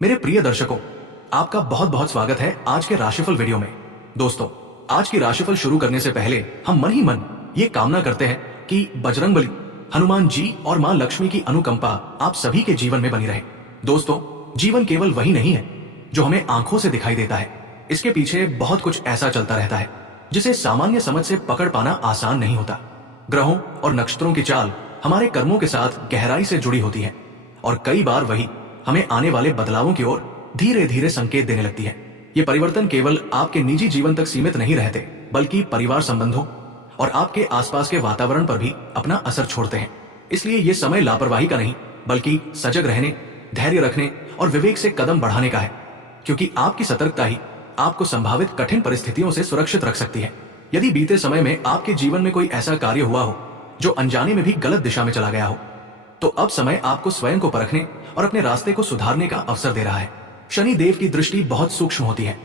मेरे प्रिय दर्शकों, आपका बहुत बहुत स्वागत है आज के राशिफल वीडियो में। दोस्तों, आज की राशिफल शुरू करने से पहले हम मन ही मन ये कामना करते हैं कि बजरंगबली, हनुमान जी और मां लक्ष्मी की अनुकंपा आप सभी के जीवन में बनी रहे। दोस्तों, जीवन केवल वही नहीं है जो हमें आंखों से दिखाई देता है। इसके पीछे बहुत कुछ ऐसा चलता रहता है जिसे सामान्य समझ से पकड़ पाना आसान नहीं होता। ग्रहों और नक्षत्रों की चाल हमारे कर्मों के साथ गहराई से जुड़ी होती है और कई बार वही हमें आने वाले बदलावों की ओर धीरे धीरे संकेत देने लगती है। ये परिवर्तन केवल आपके निजी जीवन तक सीमित नहीं रहते, बल्कि परिवार संबंधों और आपके आसपास के वातावरण पर भी अपना असर छोड़ते हैं। इसलिए ये समय लापरवाही का नहीं, बल्कि सजग रहने, धैर्य रखने और विवेक से कदम बढ़ाने का है, क्योंकि आपकी सतर्कता ही आपको संभावित कठिन परिस्थितियों से सुरक्षित रख सकती है। यदि बीते समय में आपके जीवन में कोई ऐसा कार्य हुआ हो जो अनजाने में भी गलत दिशा में चला गया हो, तो अब समय आपको स्वयं को परखने और अपने रास्ते को सुधारने का अवसर दे रहा है। शनि देव की दृष्टि बहुत सूक्ष्म होती है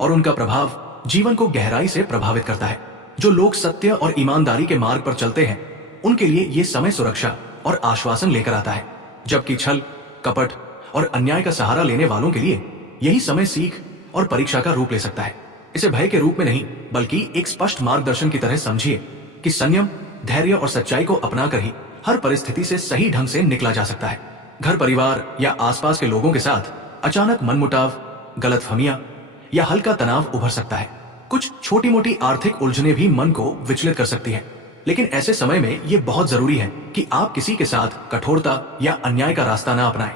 और उनका प्रभाव जीवन को गहराई से प्रभावित करता है। जो लोग सत्य और ईमानदारी के मार्ग पर चलते हैं, उनके लिए ये समय सुरक्षा और आश्वासन लेकर आता है, जबकि छल, कपट और अन्याय का सहारा लेने वालों के लिए यही समय सीख और परीक्षा का रूप ले सकता है। इसे भय के रूप में नहीं, बल्कि एक स्पष्ट मार्गदर्शन की तरह समझिए कि संयम, धैर्य और सच्चाई को अपनाकर ही हर परिस्थिति से सही ढंग से निकला जा सकता है। घर परिवार या आसपास के लोगों के साथ अचानक मनमुटाव, गलतफहमियां या हल्का तनाव उभर सकता है। कुछ छोटी मोटी आर्थिक उलझने भी मन को विचलित कर सकती है, लेकिन ऐसे समय में यह बहुत जरूरी है कि आप किसी के साथ कठोरता या अन्याय का रास्ता न अपनाएं।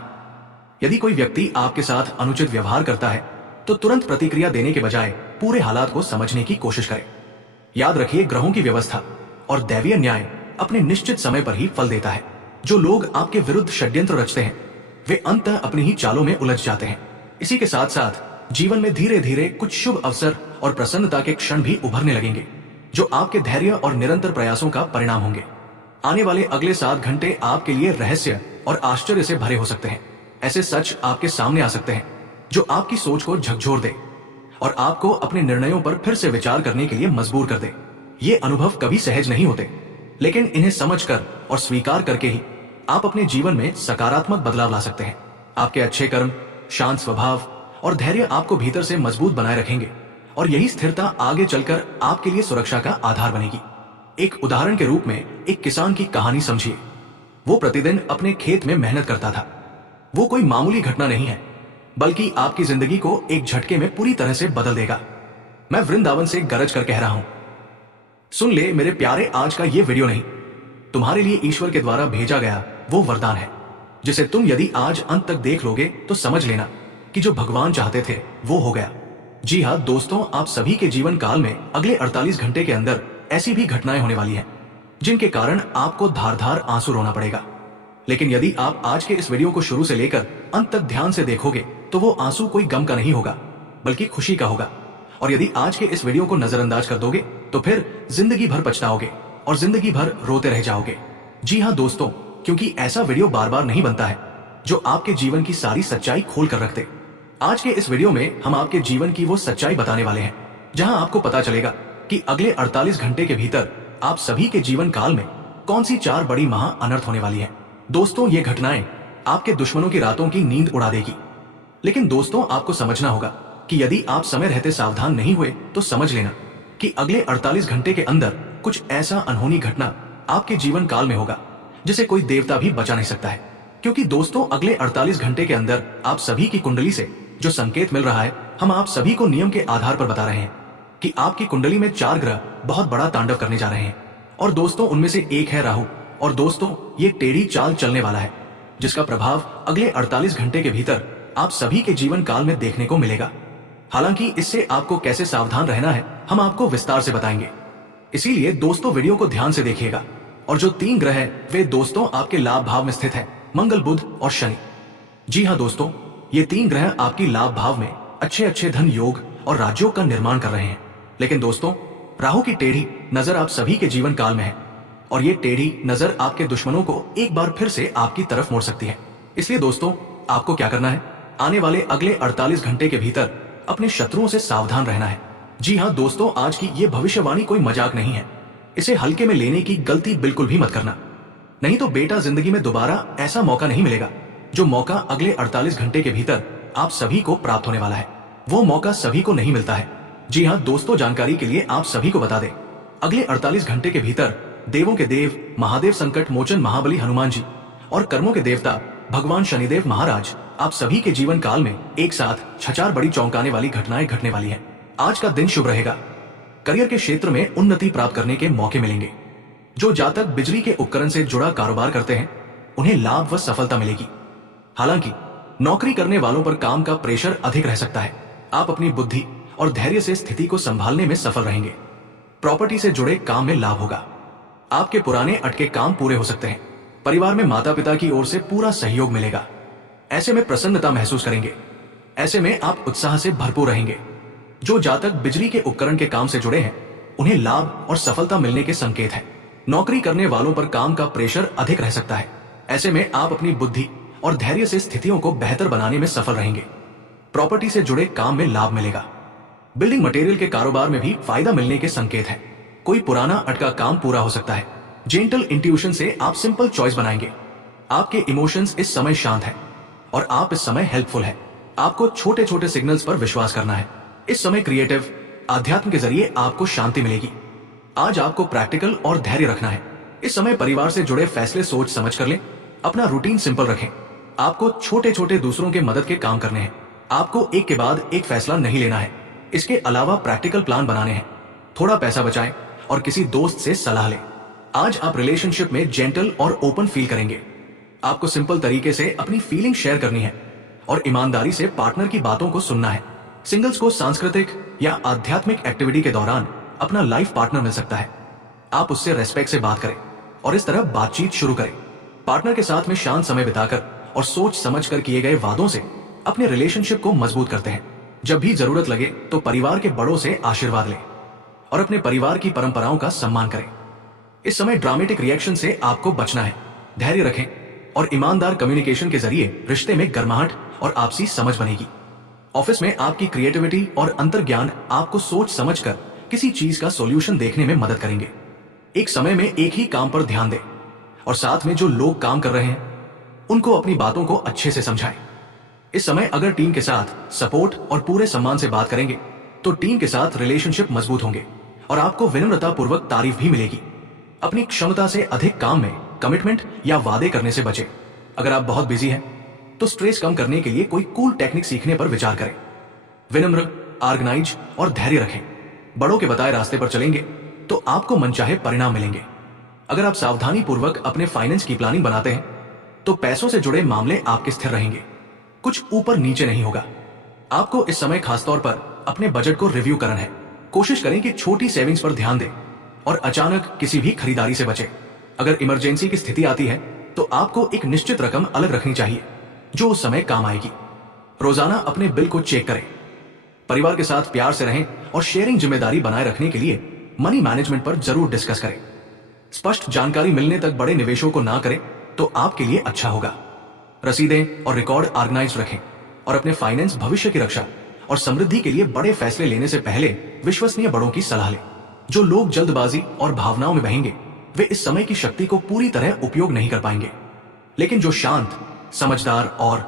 यदि कोई व्यक्ति आपके साथ अनुचित व्यवहार करता है, तो तुरंत प्रतिक्रिया देने के बजाय पूरे हालात को समझने की कोशिश करें। याद रखिए, ग्रहों की व्यवस्था और दैवीय न्याय अपने निश्चित समय पर ही फल देता है। जो लोग आपके विरुद्ध षड्यंत्र रचते हैं, वे अंततः अपनी ही चालों में उलझ जाते हैं। इसी के साथ साथ जीवन में धीरे धीरे कुछ शुभ अवसर और प्रसन्नता के क्षण भी उभरने लगेंगे, जो आपके धैर्य और निरंतर प्रयासों का परिणाम होंगे। आने वाले अगले 7 घंटे आपके लिए रहस्य और आश्चर्य से भरे हो सकते हैं। ऐसे सच आपके सामने आ सकते हैं जो आपकी सोच को झकझोर दे और आपको अपने निर्णयों पर फिर से विचार करने के लिए मजबूर कर दे। ये अनुभव कभी सहज नहीं होते, लेकिन इन्हें समझकर और स्वीकार करके ही आप अपने जीवन में सकारात्मक बदलाव ला सकते हैं। आपके अच्छे कर्म, शांत स्वभाव और धैर्य आपको भीतर से मजबूत बनाए रखेंगे और यही स्थिरता आगे चलकर आपके लिए सुरक्षा का आधार बनेगी। एक उदाहरण के रूप में एक किसान की कहानी समझिए। वो प्रतिदिन अपने खेत में मेहनत करता था। वो कोई मामूली घटना नहीं है, बल्कि आपकी जिंदगी को एक झटके में पूरी तरह से बदल देगा। मैं वृंदावन से गरज कर कह रहा हूं, सुन ले मेरे प्यारे, आज का ये वीडियो नहीं, तुम्हारे लिए ईश्वर के द्वारा भेजा गया वो वरदान है, जिसे तुम यदि आज अंत तक देख लोगे तो समझ लेना कि जो भगवान चाहते थे वो हो गया। जी हाँ दोस्तों, आप सभी के जीवन काल में अगले 48 घंटे के अंदर ऐसी भी घटनाएं होने वाली हैं जिनके कारण आपको धार धार आंसू रोना पड़ेगा। लेकिन यदि आप आज के इस वीडियो को शुरू से लेकर अंत तक ध्यान से देखोगे तो वो आंसू कोई गम का नहीं होगा, बल्कि खुशी का होगा। और यदि आज के इस वीडियो को नजरअंदाज कर दोगे तो फिर जिंदगी भर पछताओगे और जिंदगी भर रोते रह जाओगे। जी हाँ दोस्तों, क्योंकि ऐसा वीडियो बार बार नहीं बनता है जो आपके जीवन की सारी सच्चाई खोल कर रख दे। आज के इस वीडियो में हम आपके जीवन की वो सच्चाई बताने वाले हैं जहां आपको पता चलेगा कि अगले 48 घंटे के भीतर आप सभी के जीवन काल में कौन सी 4 बड़ी महा अनर्थ होने वाली है। दोस्तों, ये घटनाएं आपके दुश्मनों की रातों की नींद उड़ा देगी। लेकिन दोस्तों, आपको समझना होगा कि यदि आप समय रहते सावधान नहीं हुए तो समझ लेना कि अगले 48 घंटे के अंदर कुछ ऐसा अनहोनी घटना आपके जीवन काल में होगा जिसे कोई देवता भी बचा नहीं सकता है। क्योंकि दोस्तों, अगले 48 घंटे के अंदर आप सभी की कुंडली से जो संकेत मिल रहा है, हम आप सभी को नियम के आधार पर बता रहे हैं कि आपकी कुंडली में 4 ग्रह बहुत बड़ा तांडव करने जा रहे हैं। और दोस्तों, उनमें से एक है राहु। और दोस्तों, ये टेढ़ी चाल चलने वाला है जिसका प्रभाव अगले 48 घंटे के भीतर आप सभी के जीवन काल में देखने को मिलेगा। हालांकि इससे आपको कैसे सावधान रहना है हम आपको विस्तार से बताएंगे। इसीलिए दोस्तों, वीडियो को ध्यान से देखिएगा। और जो 3 ग्रह हैं वे दोस्तों आपके लाभ भाव में स्थित हैं, मंगल, बुध और शनि। जी हाँ दोस्तों, ये 3 ग्रह आपकी लाभ भाव में अच्छे अच्छे धन योग और राजयोग का निर्माण कर रहे हैं। लेकिन दोस्तों, राहु की टेढ़ी नजर आप सभी के जीवन काल में है और ये टेढ़ी नजर आपके दुश्मनों को एक बार फिर से आपकी तरफ मोड़ सकती है। इसलिए दोस्तों, आपको क्या करना है, आने वाले अगले 48 घंटे के भीतर अपने शत्रुओं से सावधान रहना है। जी हाँ दोस्तों, आज की ये भविष्यवाणी कोई मजाक नहीं है। इसे हल्के में लेने की गलती बिल्कुल भी मत करना, नहीं तो बेटा जिंदगी में दोबारा ऐसा मौका नहीं मिलेगा जो मौका अगले 48 घंटे के भीतर आप सभी को प्राप्त होने वाला है। वो मौका सभी को नहीं मिलता है। जी हाँ दोस्तों, जानकारी के लिए आप सभी को बता दें, अगले 48 घंटे के भीतर देवों के देव महादेव संकट मोचन महाबली हनुमान जी और कर्मों के देवता भगवान शनिदेव महाराज आप सभी के जीवन काल में एक साथ 6 बड़ी चौंकाने वाली घटनाएं घटने वाली हैं। आज का दिन शुभ रहेगा। करियर के क्षेत्र में उन्नति प्राप्त करने के मौके मिलेंगे। जो जातक बिजली के उपकरण से जुड़ा कारोबार करते हैं उन्हें लाभ व सफलता मिलेगी। हालांकि नौकरी करने वालों पर काम का प्रेशर अधिक रह सकता है। आप अपनी बुद्धि और धैर्य से स्थिति को संभालने में सफल रहेंगे। प्रॉपर्टी से जुड़े काम में लाभ होगा। आपके पुराने अटके काम पूरे हो सकते हैं। परिवार में माता पिता की ओर से पूरा सहयोग मिलेगा। ऐसे में प्रसन्नता महसूस करेंगे। ऐसे में आप उत्साह से भरपूर रहेंगे। जो जातक बिजली के उपकरण के काम से जुड़े हैं उन्हें लाभ और सफलता मिलने के संकेत है। नौकरी करने वालों पर काम का प्रेशर अधिक रह सकता है। ऐसे में आप अपनी बुद्धि और धैर्य से स्थितियों को बेहतर बनाने में सफल रहेंगे। प्रॉपर्टी से जुड़े काम में लाभ मिलेगा। बिल्डिंग मटेरियल के कारोबार में भी फायदा मिलने के संकेत है। कोई पुराना अटका काम पूरा हो सकता है। जेंटल इंट्यूशन से आप सिंपल चॉइस बनाएंगे। आपके इमोशंस इस समय शांत है और आप इस समय हेल्पफुल है। आपको छोटे छोटे सिग्नल्स पर विश्वास करना है। इस समय क्रिएटिव आध्यात्म के जरिए आपको शांति मिलेगी। आज आपको प्रैक्टिकल और धैर्य रखना है। इस समय परिवार से जुड़े फैसले सोच समझ कर लें। अपना रूटीन सिंपल रखें। आपको छोटे छोटे दूसरों के मदद के काम करने हैं। आपको एक के बाद एक फैसला नहीं लेना है। इसके अलावा प्रैक्टिकल प्लान बनाने हैं। थोड़ा पैसा बचाएं और किसी दोस्त से सलाह लें। आज आप रिलेशनशिप में जेंटल और ओपन फील करेंगे। आपको सिंपल तरीके से अपनी फीलिंग शेयर करनी है और ईमानदारी से पार्टनर की बातों को सुनना है। सिंगल्स को सांस्कृतिक या आध्यात्मिक एक्टिविटी के दौरान अपना लाइफ पार्टनर मिल सकता है। आप उससे रेस्पेक्ट से बात करें और इस तरह बातचीत शुरू करें। पार्टनर के साथ में शांत समय बिताकर और सोच समझकर किए गए वादों से अपने रिलेशनशिप को मजबूत करते हैं। जब भी जरूरत लगे तो परिवार के बड़ों से आशीर्वाद लें और अपने परिवार की परंपराओं का सम्मान करें। इस समय ड्रामेटिक रिएक्शन से आपको बचना है। धैर्य रखें और ईमानदार कम्युनिकेशन के जरिए रिश्ते में गर्माहट और आपसी समझ बनेगी। ऑफिस में आपकी क्रिएटिविटी और अंतर्ज्ञान आपको सोच समझकर किसी चीज का सॉल्यूशन देखने में मदद करेंगे। एक समय में एक ही काम पर ध्यान दें और साथ में जो लोग काम कर रहे हैं उनको अपनी बातों को अच्छे से समझाएं। इस समय अगर टीम के साथ सपोर्ट और पूरे सम्मान से बात करेंगे तो टीम के साथ रिलेशनशिप मजबूत होंगे और आपको विनम्रता पूर्वक तारीफ भी मिलेगी। अपनी क्षमता से अधिक काम में कमिटमेंट या वादे करने से बचें। अगर आप बहुत बिजी हैं तो स्ट्रेस कम करने के लिए कोई कूल टेक्निक सीखने पर विचार करें। विनम्र, ऑर्गेनाइज और धैर्य रखें। बड़ों के बताए रास्ते पर चलेंगे तो आपको मनचाहे परिणाम मिलेंगे। अगर आप सावधानी पूर्वक अपने फाइनेंस की प्लानिंग बनाते हैं तो पैसों से जुड़े मामले आपके स्थिर रहेंगे। कुछ ऊपर नीचे नहीं होगा। आपको इस समय खासतौर पर अपने बजट को रिव्यू करना है। कोशिश करें कि छोटी सेविंग्स पर ध्यान दें और अचानक किसी भी खरीदारी से बचें। अगर इमरजेंसी की स्थिति आती है तो आपको एक निश्चित रकम अलग रखनी चाहिए जो उस समय काम आएगी। रोजाना अपने बिल को चेक करें। परिवार के साथ प्यार से रहें और शेयरिंग जिम्मेदारी बनाए रखने के लिए मनी मैनेजमेंट पर जरूर डिस्कस करें। स्पष्ट जानकारी मिलने तक बड़े निवेशों को ना करें तो आपके लिए अच्छा होगा। रसीदें और रिकॉर्ड ऑर्गेनाइज रखें और अपने फाइनेंस भविष्य की रक्षा और समृद्धि के लिए बड़े फैसले लेने से पहले विश्वसनीय बड़ों की सलाह लें। जो लोग जल्दबाजी और भावनाओं में बहेंगे वे इस समय की शक्ति को पूरी तरह उपयोग नहीं कर पाएंगे, लेकिन जो शांत, समझदार और